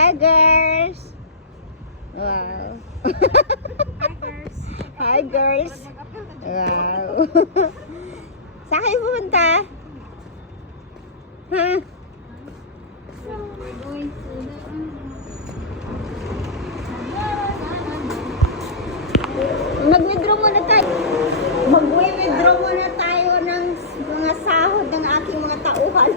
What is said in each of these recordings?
Hi, girls! Wow. Hi, girls! Wow. Saan kayo pupunta? Ha? Mag-withdraw muna tayo. Mag-withdraw muna tayo ng mga sahod ng aking mga tauhan.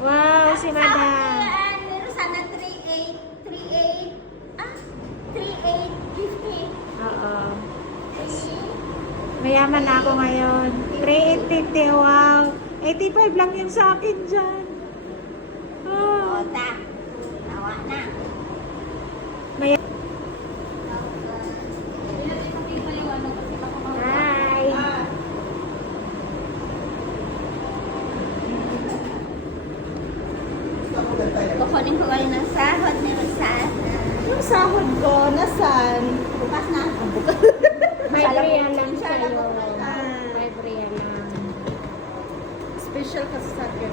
Wow, si Madam. Meron sana 3,850. Oo. Mayaman na ako ngayon. 3,850, wow. 85 lang yung sa akin dyan. Oh. Ota. Tawa na. Hi. Kukunin ko kayo ng sahod ni Rosana. Yung sahod ko, nasaan? Bukas na. May real lang sa'yo. Ah. May real lang. Special kasi sa akin.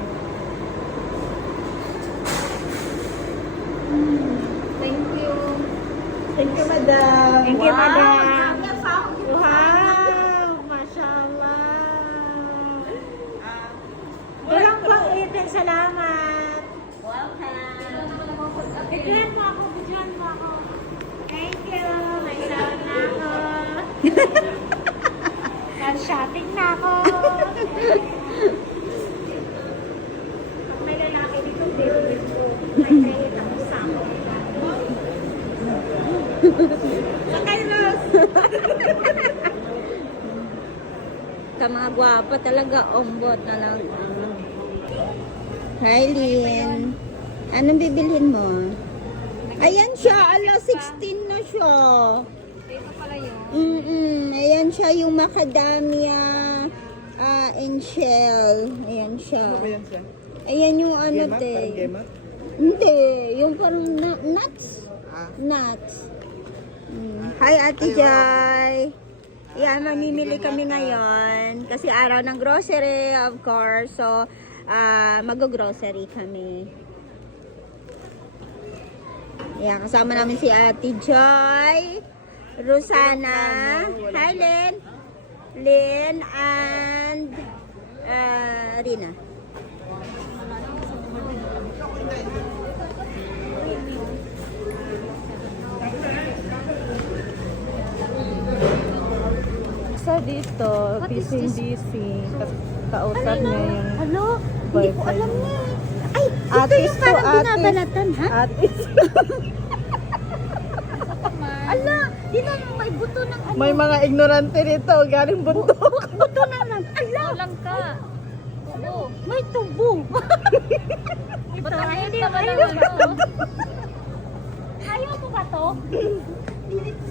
Thank you. Thank you, Madam. Thank you, Madam. Grabe ang sahod ni Rosana. Wow! Mashallah. Walang pang-itin. Salamat. Welcome. Bigyan mo ako. Bigyan mo ako. Thank you. May sahod na ako. Shopping na ako. Pag may lalaki dito, bibili ko. May kahit ako sa ako. Sakay, Ros! Ka mga gwapa talaga, ombot na lang. Hi, Lynn. Anong bibilhin mo? Ayan siya, ala, 16 na siya. Ito pala yun. Ayan siya, yung macadamia and shell. Ayan siya. Ano ba yan siya? Ayan yung ano, Gema? te. Parang gema? Hindi, yung parang nuts. Ah. Nuts. Hi, Ate Jai. Yan, mamimili kami ngayon. Kasi araw ng grocery, of course. So, mag-grocery kami. Yan, kasama namin si Ate Joy, Rosana, hi Lynn, Lynn, and Rina. Sa dito, busy. Kausap niya yung Hello? Hindi ko boyfriend. alam niya. Ay, ito Atis yung to, parang atis. binabalatan, ha? Atis. Ala, di na may buto ng ano. May mga ignorante rito, galing bundok. Buto ng lang. Ala, Walang ka. Tubo. may tubo. Ba't ang naman ang ano? Ayaw mo ba to?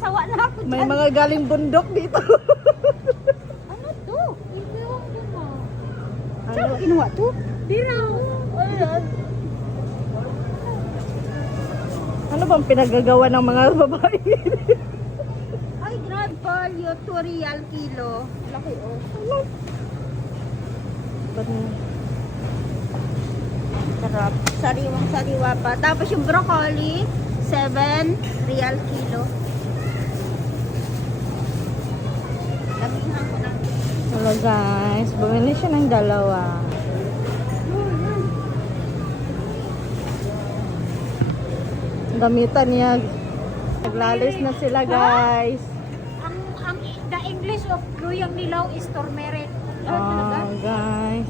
Sawa na ako May dyan. mga galing bundok dito. Ano to? Ipiwang ko na. Saan mo kinuha to? Di na. Ayan. Ano bang pinagagawa ng mga babae? Ay, grabe polio, 2 real kilo. Laki oh. Sarap. Sariwang sariwa pa. Tapos yung broccoli, 7 real kilo. Lamihan ko lang. Hello guys, bumili siya ng dalawa. Gamitan niya. Naglalis na sila guys. Ang the English of Luyang Nilaw is turmeric. Oh guys.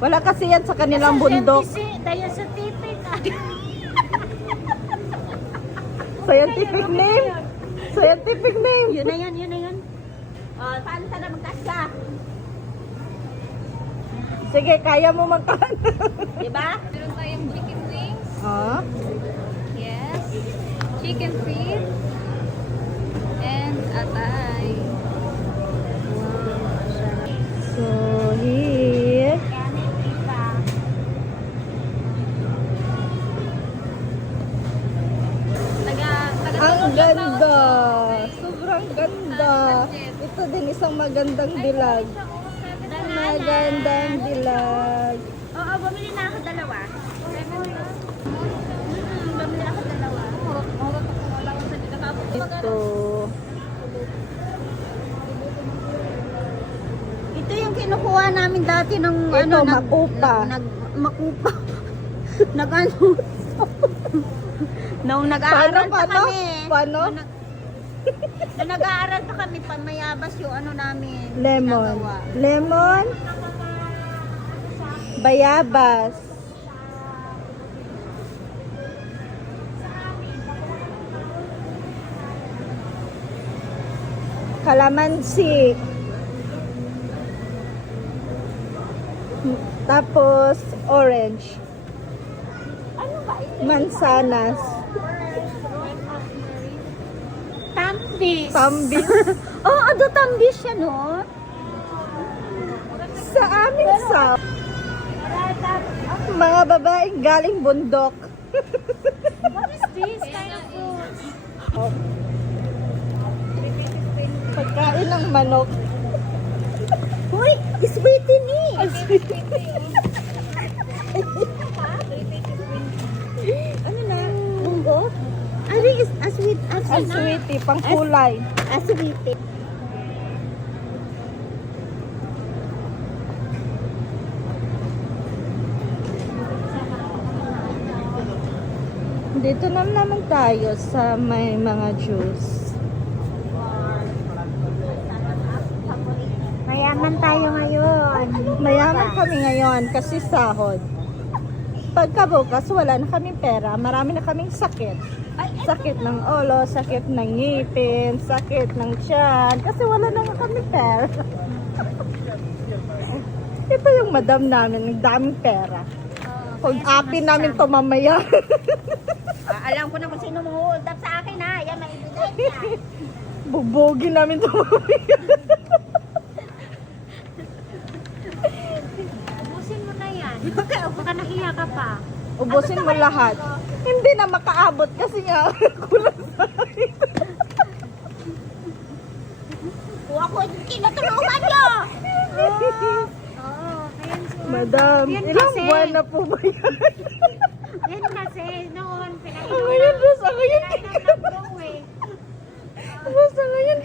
Wala kasi yan sa kanilang bundok. Dahil sa tipid. Scientific name. Scientific name. Yun na yan, yun na yan. Oh, saan na magkasya? Sige, kaya mo magkaan. Diba? Meron tayong chicken wings. Oh. Yes. Chicken feet. And atay. So, here. Ang ganda. Sobrang ganda. Ito din isang magandang dilag. Magandang dilag. Oo, bumili na ako dalawa. namin dati ng Ito, makupa. makupa. Nag-ano. Nung nag-aaral pa Paano? kami. Paano? Nung nag-aaral pa kami, pamayabas yung ano namin. Lemon. ginagawa. Lemon. Bayabas. Kalamansi. Tapos, orange. Mansanas. Tambis. Tambis. Oh, ado tambis siya, no? Sa amin sa mga babaeng galing bundok. What is this kind of fruit? Pagkain ng manok. Hoy, sweetie ni! Ano na? Munggo? I think it's a sweet, Ang sweetie, pang kulay. a sweetie. Dito naman tayo sa may mga juice. Mayaman tayo ngayon. Mayaman kami ngayon kasi sahod. Pagkabukas, wala na kaming pera. Marami na kaming sakit. Sakit ng ulo, sakit ng ngipin, sakit ng tiyan. Kasi wala na nga kaming pera. Ito yung madam namin, ang daming pera. Kung apin namin to mamaya. Alam ko na kung sino hold up sa akin ha. Yan, may ebidensya. Bubogin namin to mamaya. Ubusin mo na yan. Baka nahiya ka pa. Ubusin mo lahat. Hindi na makaabot kasi nga kulang sa akin. Kung ako kinatulungan nyo. Oo, kaya Madam, Yan ilang kasi. buwan na po ba yan? yan kasi noon Ang pinainom ngayon, Diyos, ang ngayon, ng go eh. Diyos, ang ngayon,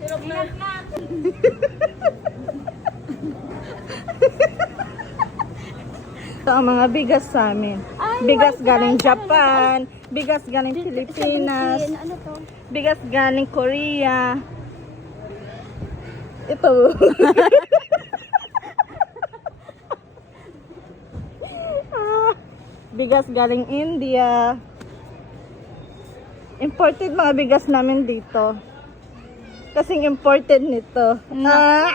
Ilan lang. ito ang mga bigas sa amin. Bigas galing Japan, bigas galing Pilipinas, Ano to? bigas galing Korea. Ito. Ah, bigas galing India. Imported mga bigas namin dito. Kasing imported nito. Ah.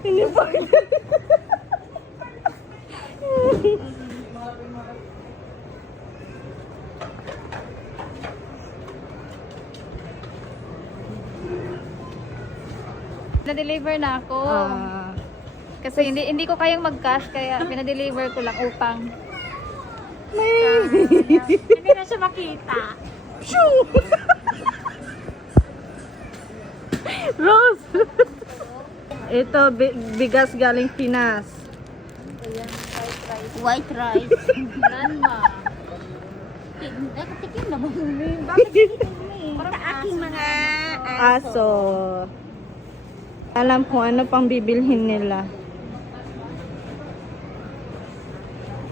Inimport. Na-deliver na ako. Ah. Kasi hindi ko kayang mag-cash kaya pinadeliver ko lang upang. Hindi na siya makita. Rose! Ito, bigas galing Pinas. White rice. Grandma. Tikim na ba? Bakit tikim mo eh? Sa aking mga Aso. Alam kung ano pang bibilhin nila.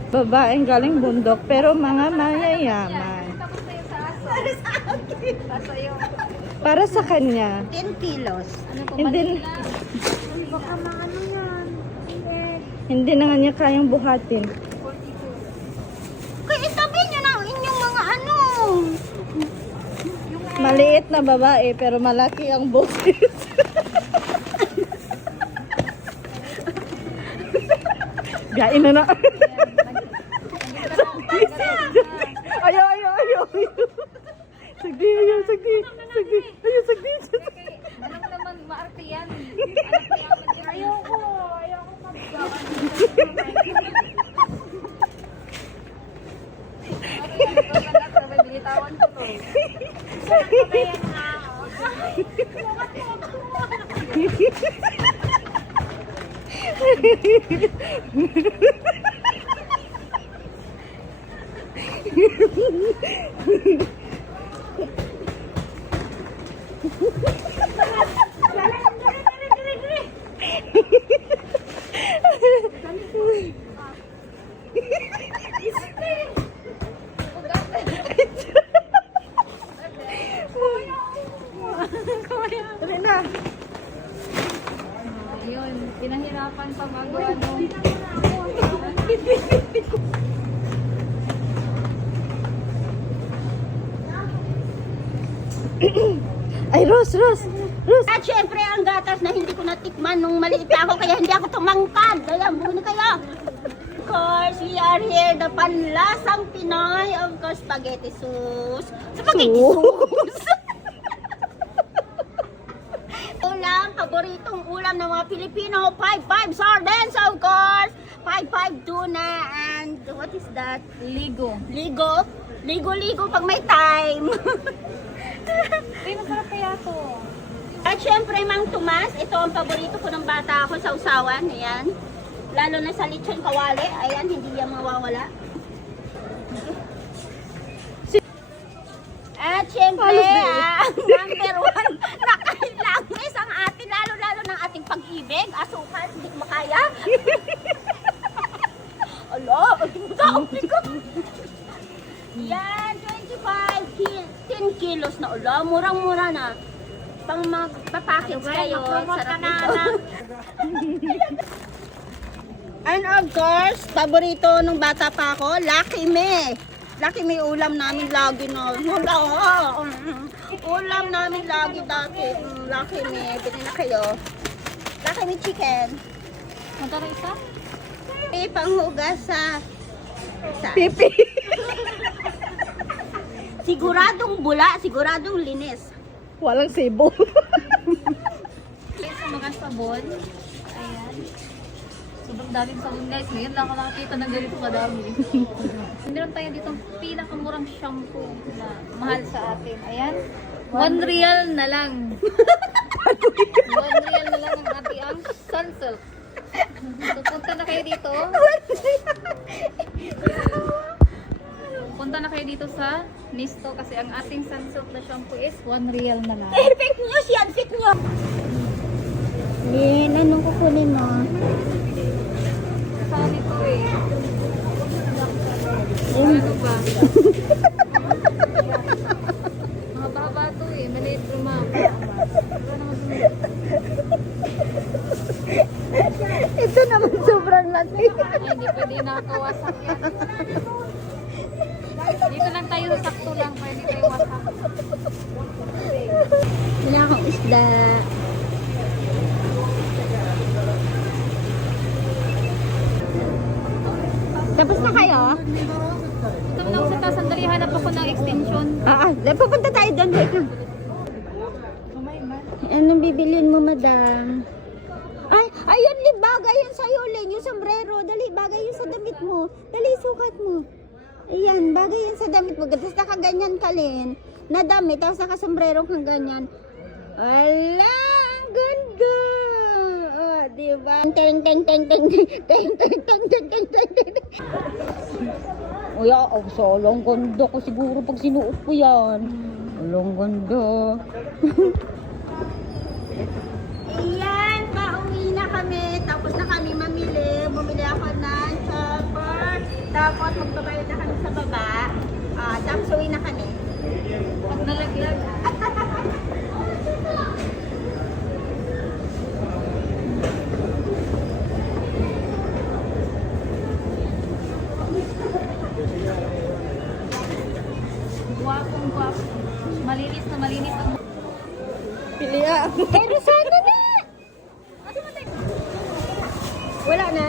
Babaeng galing bundok pero mga mayayaman. Para sa kanya. 10 kilos. Hindi, Baka maano yan. hindi na nga niya kayang buhatin. Kaya itabi nyo na ang inyong mga ano. Maliit na babae pero malaki ang boses. Gain na na. Ayaw, ayaw, ayaw. Sagdi, ayaw, sagdi. Sagdi, ayaw, sagdi. Alam mo naman, maarte yan. Ayoko. Ayoko mag-gawa. Binitawan ko to. Kaya nga. Dali na. Ayun, pinahirapan pa bago ano. Ay, Rose. At syempre, ang gatas na hindi ko natikman nung maliit ako, kaya hindi ako tumangkad. Kaya, muna kayo. Of course, we are here, the panlasang Pinoy. Of course, spaghetti sauce. Spaghetti sauce. Ulam, paboritong ulam ng mga Pilipino, 5-5 sardines, of course. 5-5 tuna, and what is that? Ligo. Ligo pag may time. Uy, masarap kaya to. At syempre, Mang Tomas, ito ang paborito ko ng bata ako sa usawan. Ayan. Lalo na sa lechon kawali. Ayan, hindi yan mawawala. At syempre, ang number one na kailangis ang atin, lalo-lalo ng ating pag-ibig. Asukal, hindi ko makaya. Ala, ang ko. Yan, 10 kilos na ulo. Murang-mura na. Pang magpapackage kayo. Sarap ito. And of course, paborito nung bata pa ako, Lucky Me. Lucky Me ulam namin lagi no. Ulam namin lagi dati. Lucky Me, bili na kayo. Lucky Me chicken. Magkano isa? Panghugas sa Pipi. siguradong bula, siguradong linis. Walang sibo. Sa mga sabon. Ayan. Sobrang daming sabon guys. Ngayon lang ako nakakita ng ganito kadami. Meron tayo dito pinakamurang shampoo na mahal sa atin. Ayan. 1 real na lang. 1 real na lang ang ating ang Sunsilk. So, punta na kayo dito. Punta na kayo dito sa Nisto kasi ang ating Sunsilk na shampoo is 1 real na lang. Fake news yan, fake news. Lin, anong kukunin mo? Saan ito eh? Ano ba? Mahaba-haba ito eh. Maliit lumapa. Ito naman sobrang laki. Ay, hindi pwede nakawasak yan. Dito lang tayo sa sakto lang. Pwede tayo wasak. Wala akong isda. Tapos na kayo? Ito lang sa taas. Sandali, hanap ako ng extension. Pupunta tayo doon. Wait lang. Anong bibilin mo, madam? Ay, ayun, Li, bagay yun sa'yo, Ling, yung sombrero. Dali, bagay yun sa damit mo. Dali, sukat mo. Ayan, bagay yun sa damit mo. Tapos nakaganyan ka, Lin, na damit, tapos nakasombrero kang ganyan. Ala, ang ganda! Oh, diba? Teng, teng, teng, teng, teng, teng, teng, teng, teng, teng, teng, teng. Uy, solong ganda ko siguro pag sinuot ko yan. Solong ganda. Ayan, pauwi na kami. Tapos na kami mamili. Bumili ako ng chopper. Tapos magbabayad na kami sa baba. Tapos uwi na kami. Pag nalaglag. Guwapong guwapo. Malinis na malinis ang Pili ako. Pero sana na! Wala na?